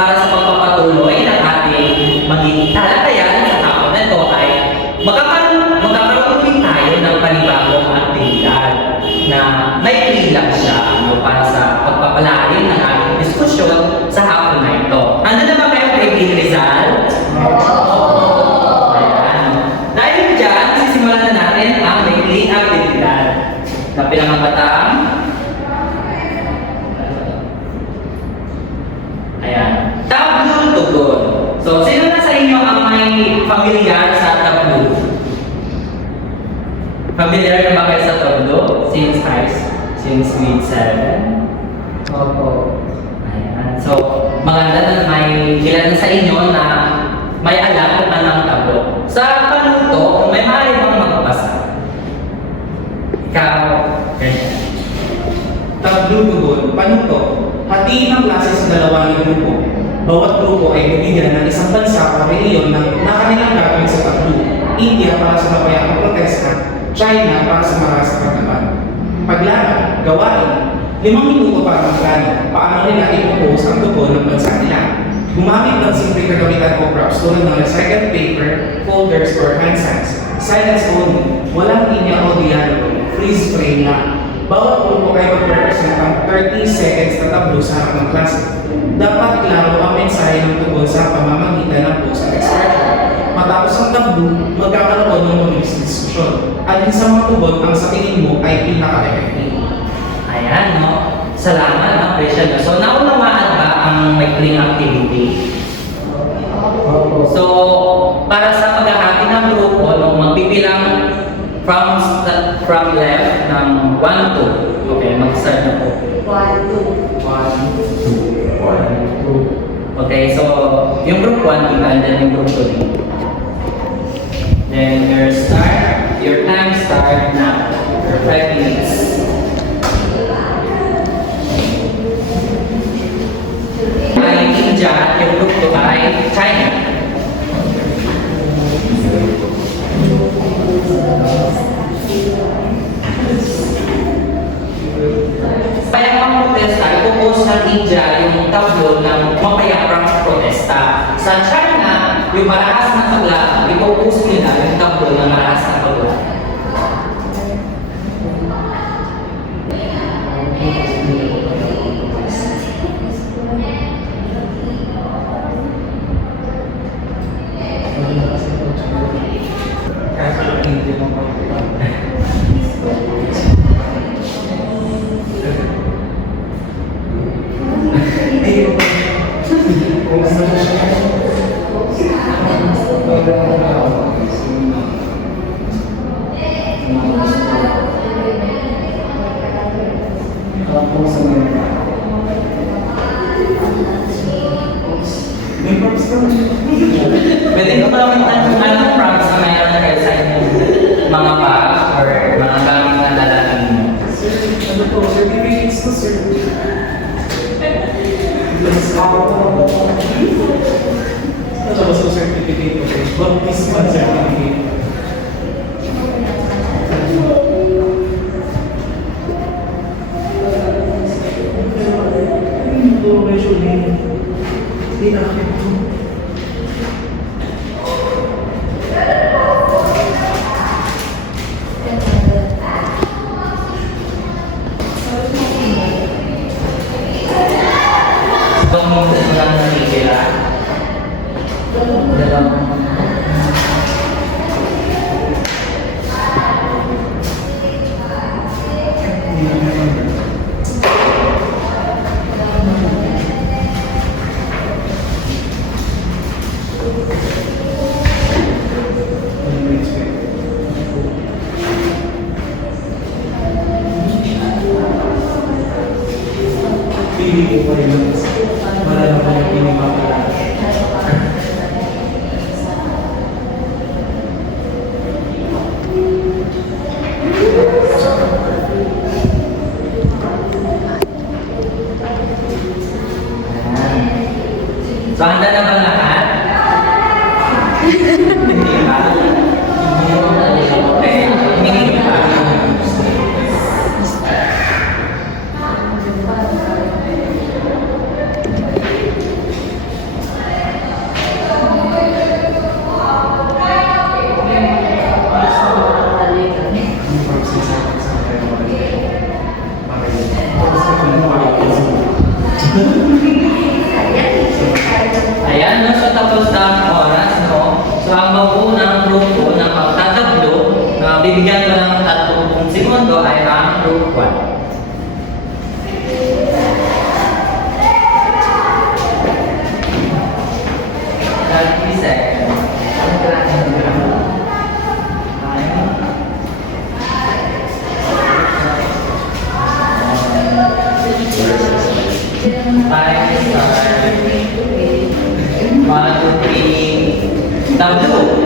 para sa pagpapatuloy grade 7? Opo. Ayan. So, maganda na may ilan sa inyo na may alam kung ano ang tableau. Sa panuto, may maaari bang magbasa? Ikaw, ganyan. Tableau tugon, panuto. Hatiin ang klase sa dalawang grupo. Bawat grupo ay bibigyan ng isang bansa o rehiyon na, na kanilang gagawin sa tableau. India para sa mapayapang protesta, China para sa maras na paglaban. Paglaban, gawain, limang minuto para magplano, paano nila i-propose ang tugon ng bansa nila. Gumamit ng simple kagamitan o props tulad ng recycled paper, folders, or hand signs. Silence only, walang linya o dialogue, freeze frame lang. Bawat grupo ay mag-represent ang 30 seconds na tablo sa harap ng klase. Dapat klaro ang mensahe ng tugon sa pamamagitan ng post and expression. Matapos ang tablo, magkakaroon ng mabilis na diskusyon. Alin sa mga tugon ang sa tingin mo ay pinaka-effective. Salamat, no, Christian. So, naunawaan ba ang maikling activity? So, para sa paghahati ng grupo, no, magbibilang from from left ng 1 to. Okay, mag-start na po. Okay, so yung group 1 iba, and then yung group 2 Then your start, your time start now. Your 5 minutes. India at yung 2 ay China. Kaya ang protesta, ipopost ng India yung tablo ng mapayapang protesta. Sa China, yung marahas tableau. Ayan,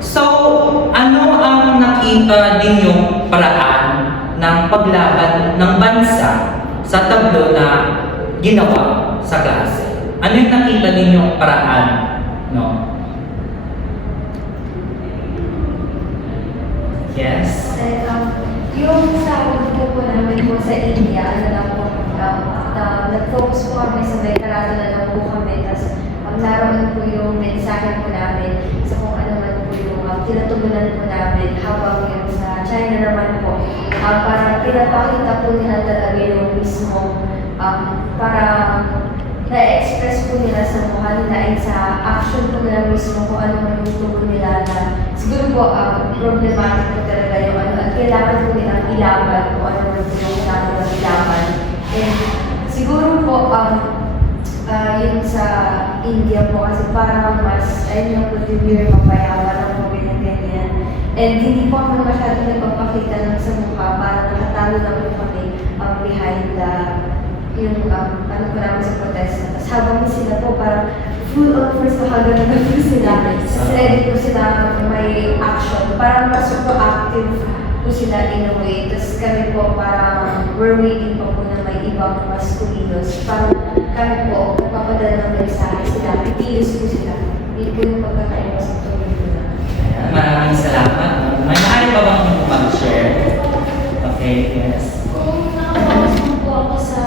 So, ano ang nakita ninyong paraan ng paglaban ng bansa sa tablo na ginawa sa klase? Ano yung nakita ninyong paraan? No? Yes? Um, yung sa pagpunta po namin po sa India, ano lang po, um, uh, nag-focus po kami sa may karado na lang po kami. Tapos, um, naroon po yung mensahe po namin sa kung ano man po yung tinatugunan po namin habang yung sa China naman po. Um, para pinapakita po nila talaga yung mismo um, para na-express po nila sa mukha nila and sa action po nila mismo kung ano man yung tugon nila na siguro po um, problematic po talaga yung ano at kailangan po nilang ilaban kung ano po yung kailangan nilang ilaban. And siguro po um, ah, yun sa India po kasi parang mas ayun yung pag-revere mapayaman ng po ganyan-ganyan. And hindi po kami masyadong nagpapakita ng sa mukha para nakatalo na po kami um, behind the yung um, ano po namin sa protesta. Tapos habang sila po parang full on first na hagano na po sila. Tapos ready po sila may action. Parang mas proactive po sila in a way. Tapos kami po parang we're waiting pa po na may ibang masculinos. Parang kami po papadala ng mensahe sila. Pipilis po sila. Hindi po yung pagkakaiba sa ko maraming salamat. May maaari pa bang mag-share? Okay, yes. Kung nakapasok po ako sa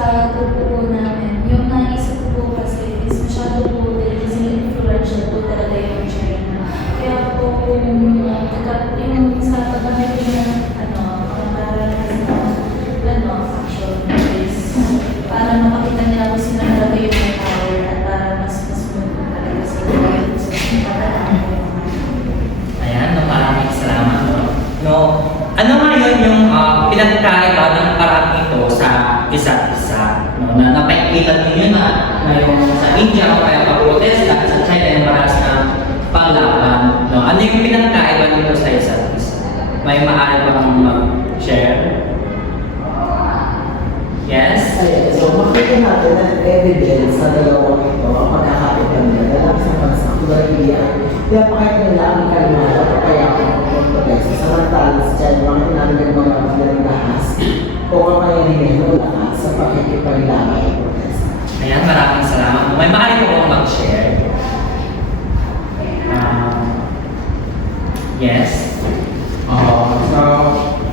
ang ng lakas sa pakikipaglaban protesta. Ayan, maraming salamat. May maaari po bang mag-share? Um, yes? Uh, so,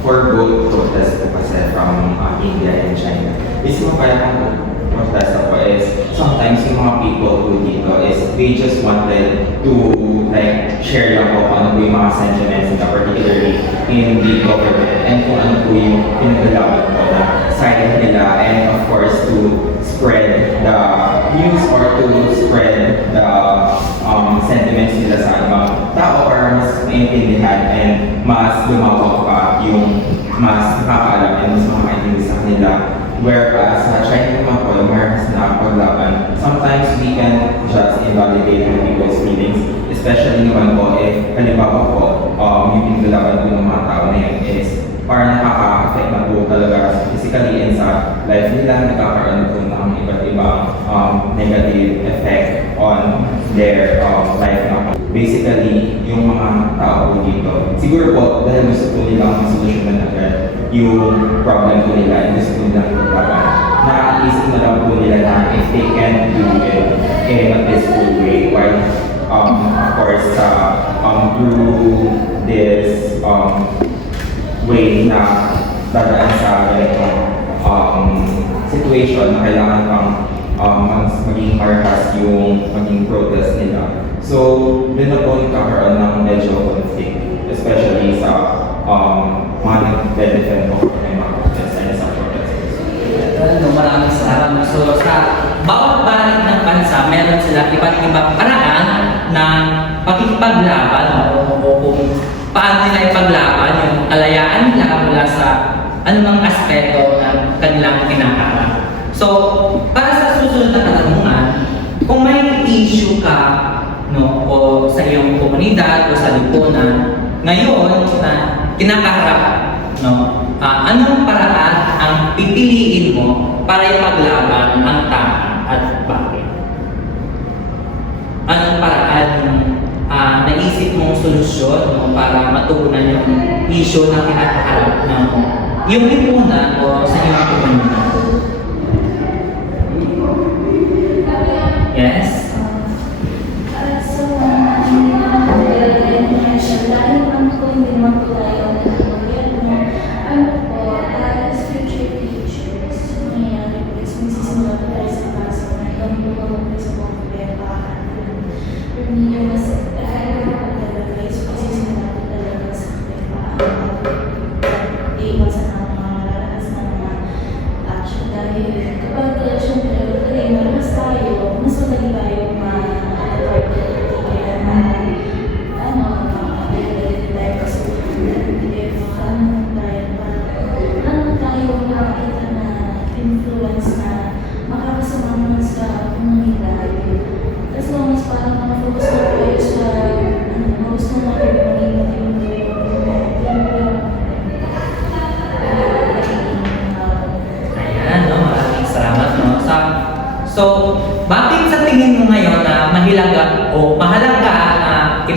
for both protest po kasi from uh, India and China, is mapayang protest po is sometimes yung mga people po dito is they just wanted to like share lang po kung ano po yung mga sentiments nila, particularly in the government and kung ano po yung pinaglalaban po na side nila and of course to spread the news or to spread the um, sentiments nila sa ibang tao para mas maintindihan and mas lumawak pa yung mas nakakaalam and mas makakaintindi sa kanila. Whereas sa China naman po, mas nakapaglaban, sometimes we can just invalidate people's feelings, especially naman po if halimbawa po, um, yung pinaglalaban po ng mga tao na yun is parang nakaka-affect na po talaga physically and sa life nila, nagkakaroon po negative effect on their um, life na po. Basically, yung mga tao po dito, siguro po dahil gusto po nilang masolusyonan agad yung problem po nila gusto po nilang paglaban. Naiisip na lang po nila na if they can do it in a peaceful way, why um, of course, uh, um, through this um, way na dadaan sa ganitong um, situation na kailangan pang um, mas maging markas yung maging protest nila. So, doon na po nagkakaroon ng medyo conflict, especially sa um, mga nag-defend po ng mga protest and sa protesters. Ano, maraming salamat. So, sa bawat balik ng bansa, meron sila iba't ibang paraan ng pakikipaglaban o, kung paano nila ipaglaban yung kalayaan nila mula sa anumang aspeto ng kanilang kinakaharap. So, para susunod na katanungan, kung may issue ka no, o sa iyong komunidad o sa lipunan, ngayon na kinakaharap, no, ah, anong paraan ang pipiliin mo para ipaglaban ang tama at bakit? Anong paraan ah, naisip mong solusyon no, para matugunan yung issue na kinakaharap ng iyong lipunan o sa iyong komunidad? Naman po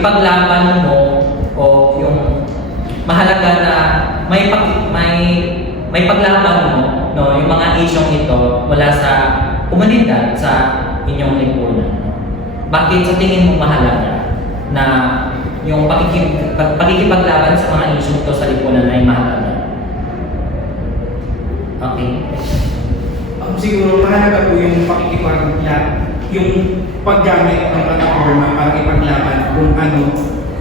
ipaglaban mo o yung mahalaga na may pag, may may paglaban mo no yung mga isyong ito mula sa komunidad sa inyong lipunan. Bakit sa tingin mo mahalaga na yung pakikip, pag- pakikipaglaban sa mga isyong ito sa lipunan ay mahalaga? Okay. Um, siguro mahalaga po yung pakikipagla, yung paggamit ng plataforma para ipaglaban kung ano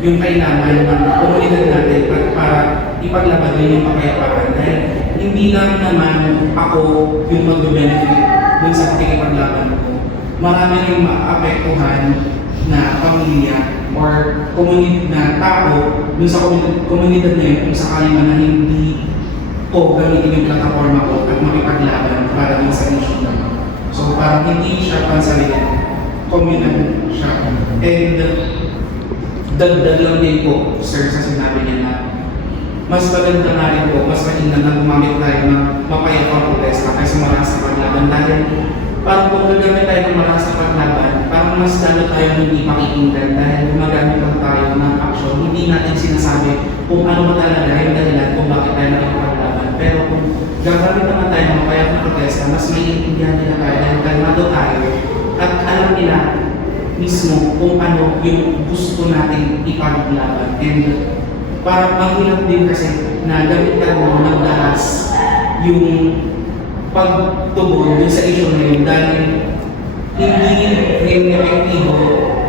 yung kailangan ng komunidad natin at para ipaglaban din yung kapayapaan. Dahil hindi lang naman ako yung mag-benefit dun sa pakikipaglaban ko. Marami rin maapektuhan na pamilya or komunidad na tao dun sa komunidad, komunidad na yun kung sakali man na hindi o gamitin yung plataforma ko at makipaglaban para din sa issue na. So parang hindi siya pansarili, communal siya. And dagdag lang din po, sir, sa sinabi niya na mas maganda nga rin po, mas mainam na gumamit tayo ng mapayapang protesta kaysa malakas na paglaban. Dahil parang kung gagamit tayo ng malakas na paglaban, parang mas lalo tayo hindi makikinggan dahil gumagamit lang tayo ng action. Hindi natin sinasabi kung ano ba talaga yung dahilan kung bakit tayo nakipaglaban. Pero kung gagamit naman tayo ng mapayapang protesta, mas may intindihan nila tayo dahil kalmado tayo at alam nila mismo kung ano yung gusto natin ipaglaban. And para mahirap din kasi na gamitan mo ng dahas yung pagtugon dun sa issue na yun dahil hindi rin epektibo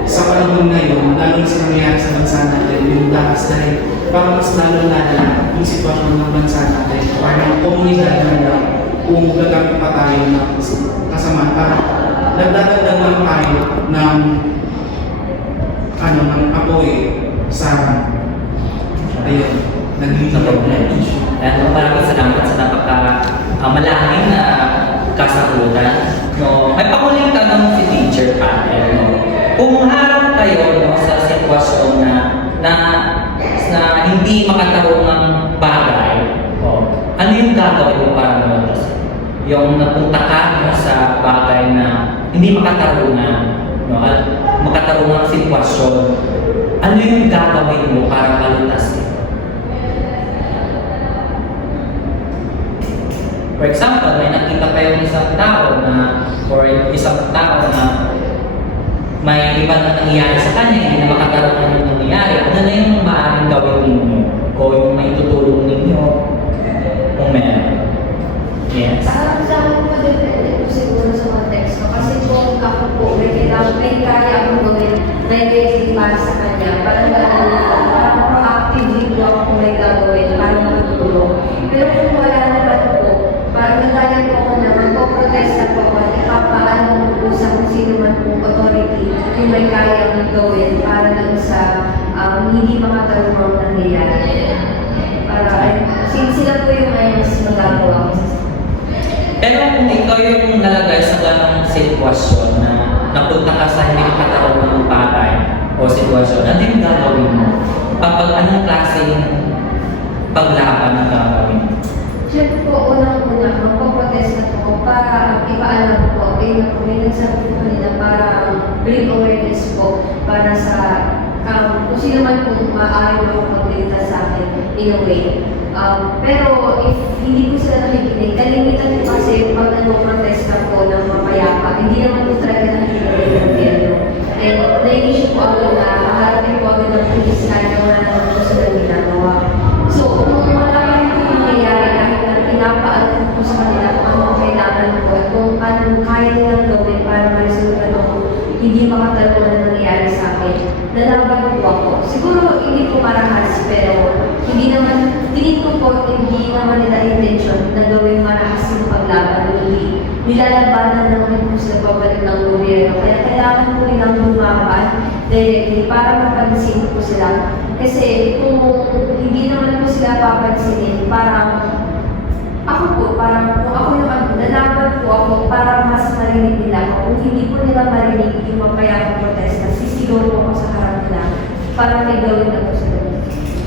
sa panahon ngayon, lalo na sa nangyayari sa bansa natin, yung dahas dahil para mas lalo lala yung sitwasyon ng bansa natin, para komunidad na lang kung gagamit pa tayo ng kasama para nagdadagdag lang tayo ng ano, ng apoy sa ayun, nagiging na problem. At maraming salamat sa napaka uh, malangin na kasagutan. No, may pakuling tanong si teacher panel. No? Kung harap kayo no, sa sitwasyon na na na hindi makatarungang bagay, o, ano yung gagawin mo para malutas? Yung napunta ka sa bagay na hindi makatarungan, no, at makatarungang sitwasyon, ano yung gagawin mo para malutas ito? For example, may nakita kayong isang tao na, or isang tao na may iba na nangyayari sa kanya, hindi na makakaroon ng nangyayari, ano na yung maaaring gawin ninyo? O yung may tutulong ninyo? Kung meron. Yes. Sa sa akin po, depende po siguro sa konteksto. Kasi kung ako po, may kailangan, may kaya akong gawin, may ready para sa kanya. Parang gano'n po, parang proactively po ako may gagawin. Para matutulong. Pero kung wala naman po, parang nagaya po ako na magpo-protesta po ako. At ipapaano po sa kung sino man po authority yung may kaya akong gawin para lang sa um, hindi makatarungang nangyayari. Para, sila po yung may mas magagawa ko. Sa Pero kung ikaw yung nalagay sa ganong sitwasyon na napunta ka sa hindi makatarungan ng bagay o sitwasyon, ano yung gagawin mo? Kapag anong klaseng paglaban ang gagawin mo? Siyempre po, unang-una, magpaprotesta po para ipaalam po, po, may nagsabi po kanina para bring awareness po para sa um, kung sino man po maaari makapagdilita sa akin in a way. Um, pero if hindi po sila nakikinig, kalimitan po kasi pag nagpo-protesta po ng mapayapa, hindi naman po talaga. Po ako na haharapin po agad ng kahit na po sila ginagawa. So, kung marami po yung nangyayari kahit na pinapaalam po sa kanila kung ano po at kung ano kaya nilang gawin para ma-resolve ko hindi makatalungan na sa akin, lalaban po ako. Siguro hindi po marahas pero hindi naman, tingin ko po hindi naman nila intention na gawin marahas yung paglaban hindi nilalabanan din po sa babalik ng gobyerno. Kaya kailangan po nilang lumaban directly para mapansin po sila. Kasi kung hindi naman po sila papansinin, parang ako po, parang kung ako yung ano, lalaban po ako para mas marinig nila. Kung hindi po nila marinig yung mapayapang protesta, sisigaw po ako sa harap nila para may gawin na po sila.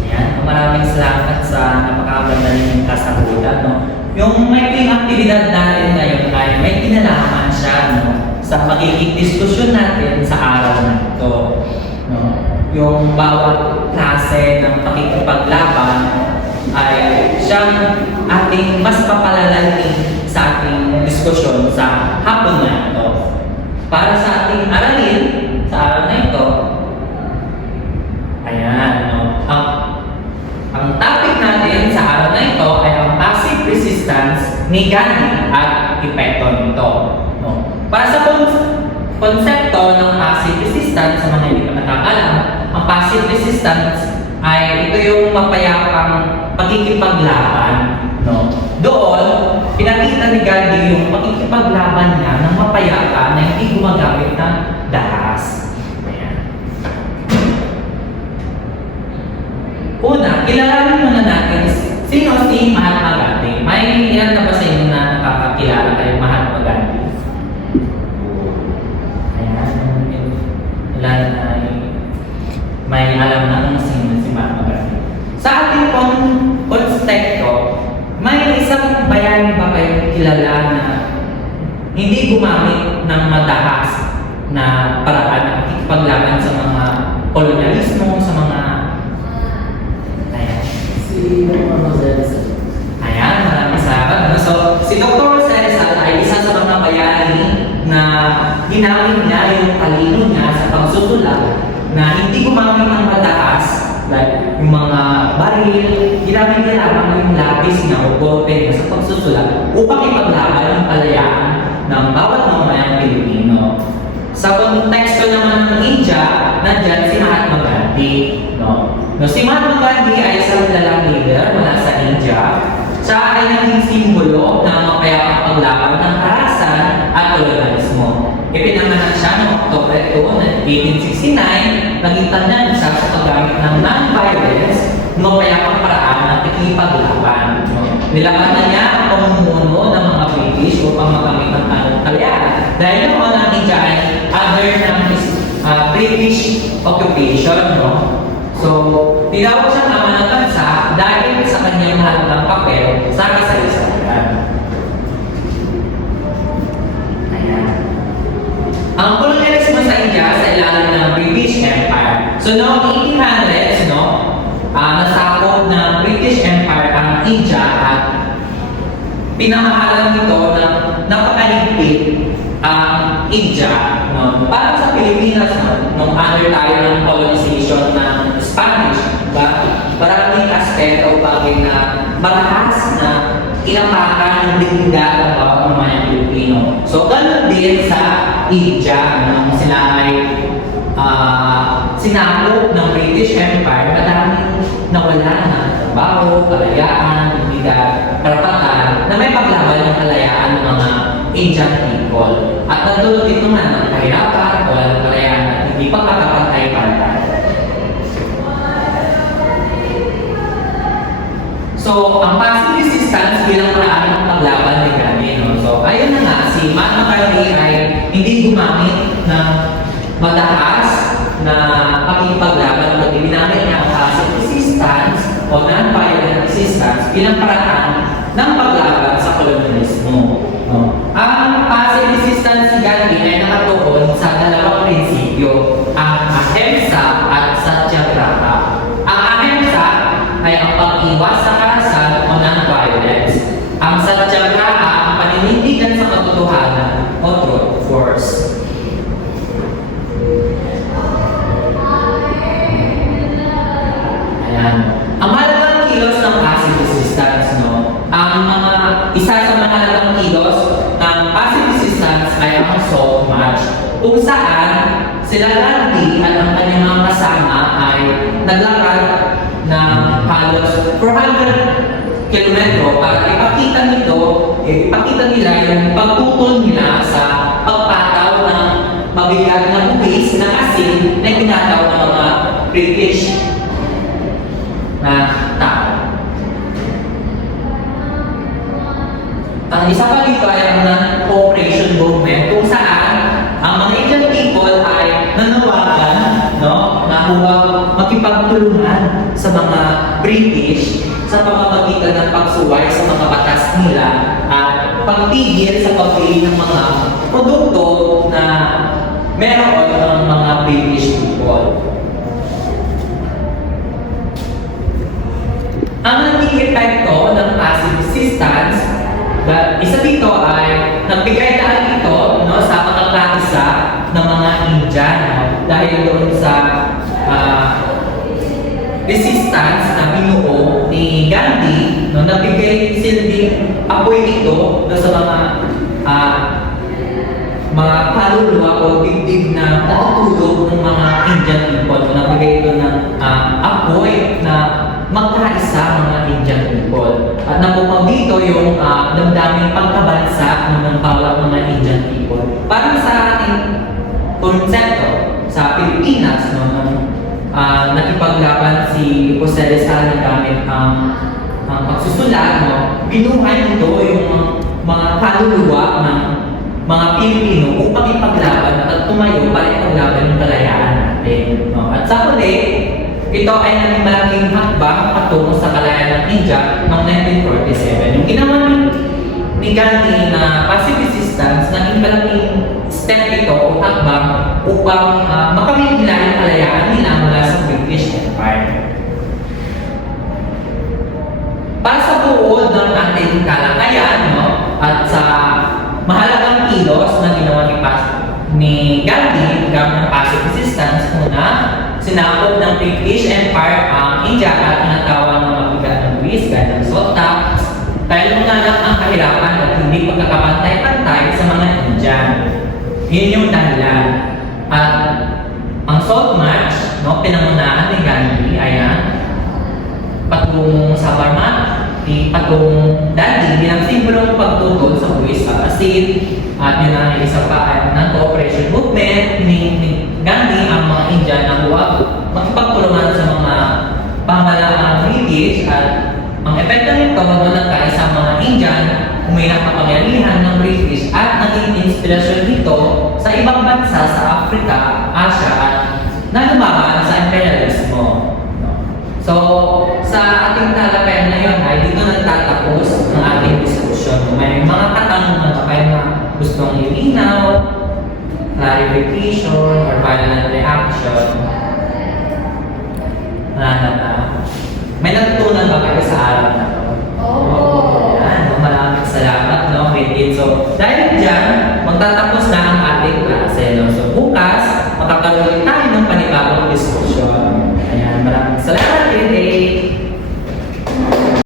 Ayan, maraming salamat sa napakaganda ninyong kasagutan. No? Yung may aktibidad natin ngayon ay may kinalaman siya no? sa magiging diskusyon natin sa araw na ito. No? Yung bawat klase ng pakikipaglaban ay siyang ating mas papalalalim sa ating diskusyon sa hapon na ito. Para sa ating aralin sa araw na ito, ayan, no? Ang ang topic natin sa araw na ito ay ang passive resistance ni Gandhi at epekto nito. No? Para sa kon- konsepto ng passive resistance, sa mga hindi pa nakakalam, ang passive resistance ay ito yung mapayapang pagkikipaglaban. No? Doon, pinakita ni Gandhi yung pagkikipaglaban niya ng mapayapa na hindi gumagamit ng dahas. Ayan. Una, kilalanin muna natin sino si Mahatma. May ilan na ba sa inyo na nakakakilala kay Mahatma Gandhi? Ayan. Ilan na ay may alam na kung sino si Mahatma Gandhi. Sa ating kon konteksto, may isang bayani ba kayo kilala na hindi gumamit ng madahas na paraan ng paglaban sa mga kolonyalismo, sa mga Ayan. Si Dr. Jose Ayan, maraming salamat. Ano? So, si Dr. Cesar ay isa sa mga bayani na ginamit niya yung talino niya sa pagsusulat na hindi gumamit ng mataas like yung mga baril, ginamit niya lamang yung lapis niya o ballpen niya sa pagsusulat upang ipaglaban yung kalayaan ng bawat mamamayang Pilipino. Sa konteksto naman ng India, nandyan si Mahatma Gandhi. No? No, si Mahatma Gandhi ay isang nilalang leader mula sa India. Siya ay naging simbolo ng mapayapang paglaban ng karahasan at kolonyalismo. Ipinanganak siya Oktober 2, 1869, naging tanda siya sa paggamit ng non-violence no mapayapang paraan ng pakikipaglaban. No? Nilabanan niya ang pamumuno ng mga British upang makamit ang anong kalayaan. Dahil noon ang India ay under ng ah, British occupation. No? So, tinawag siyang ama ng bansa dahil sa kanyang mahalagang papel sa kasaysayan. Pinamahalan nito ng napakaligpit ang India. No? Para sa Pilipinas, nung under tayo ng colonization ng Spanish, diba? maraming aspeto bagay na marahas na inapakan ng dignidad ng bawat mga Pilipino. So, ganun din sa India, nung sila ay ah, sinakop ng British Empire, madaming nawala na trabaho, kalayaan, dignidad, karapatan, na may paglaban ng kalayaan ng mga Indian people. At nagdulot dito nga ng kahirapan, walang kalayaan at hindi pagkakapantay-pantay. So, ang passive resistance bilang paraan ng paglaban ni Gandhi, no? So, ayun na nga, si Mahatma Gandhi ay hindi gumamit ng mataas na pakipaglaban, kundi ginamit niya ang passive resistance o non-violent resistance bilang paraan ng paglaban 400 kilometro para ipakita nito, eh, ipakita nila yung pagputol nila sa pagpataw ng mabigat na bubis na asin na pinataw ng mga British na tao. Ang isa pa dito ay ang non-cooperation movement kung saan ang mga Indian people ay nanawagan no, na huwag makipagtulungan sa mga British sa pamamagitan ng pagsuway sa mga batas nila at pagtigil sa pagbili ng mga produkto na meron ng mga British people. Ang naging epekto ng passive resistance, isa dito ay nagbigay daan ito no, sa pagkakaisa ng mga Indian dahil doon sa ah, resistance na binuo ni Gandhi, no, nabigay silbing apoy ito no, sa mga ah, mga kaluluwa o dibdib na natutulog ng mga Indian people. No, nabigay ito ng ah, apoy na magkaisa mga Indian people. At napupag dito yung uh, damdaming pagkabansa no, ng bawat mga Indian people. Parang sa ating konsepto sa Pilipinas, no, ah, nakipaglaban si Jose Rizal gamit ang ang pagsusulat, no, binuhay nito yung mga kaluluwa ng mga Pilipino upang ipaglaban at tumayo para ipaglaban yung kalayaan natin. No? At sa huli, ito ay naging malaking hakbang patungo sa kalayaan ng India noong 1947. Yung ginawa ni Gandhi na passive resistance, naging malaking step ito o hakbang upang uh, makamit nila yung kalayaan nila mula sa British Empire. Buod ng ating kalakayan, no, at sa mahalagang kilos na ginawa ni, Pas ni Gandhi gamit ng passive resistance, una, sinakop ng British Empire ang India at tinatawag ng mabigat ng buwis, gaya ng tax, dahil nung nanak ang kahirapan at hindi pagkakapantay-pantay sa mga Indian. Yun yung dahilan. At ang salt march, no, pinangunahan ni Gandhi, ayan, patungong sa Burma, ni patungong dati bilang simbolong pagtutol sa buwis at asin at yun ang isa pa ay ng cooperation movement ni, ni Gandhi ang mga Indian na huwag makipagtulungan sa mga pamalaang British at ang epekto nito magulat ka sa mga Indian umilang kapangyarihan ng British at naging inspirasyon nito sa ibang bansa sa Africa, Asia at na lumaban sa imperialismo. So, sa ating talakayan ngayon ay dito nagtatapos ang ating diskusyon. May mga katanungan na kayo na gustong ilinaw, clarification, or violent reaction, na, na, na. May natutunan ba kayo sa araw na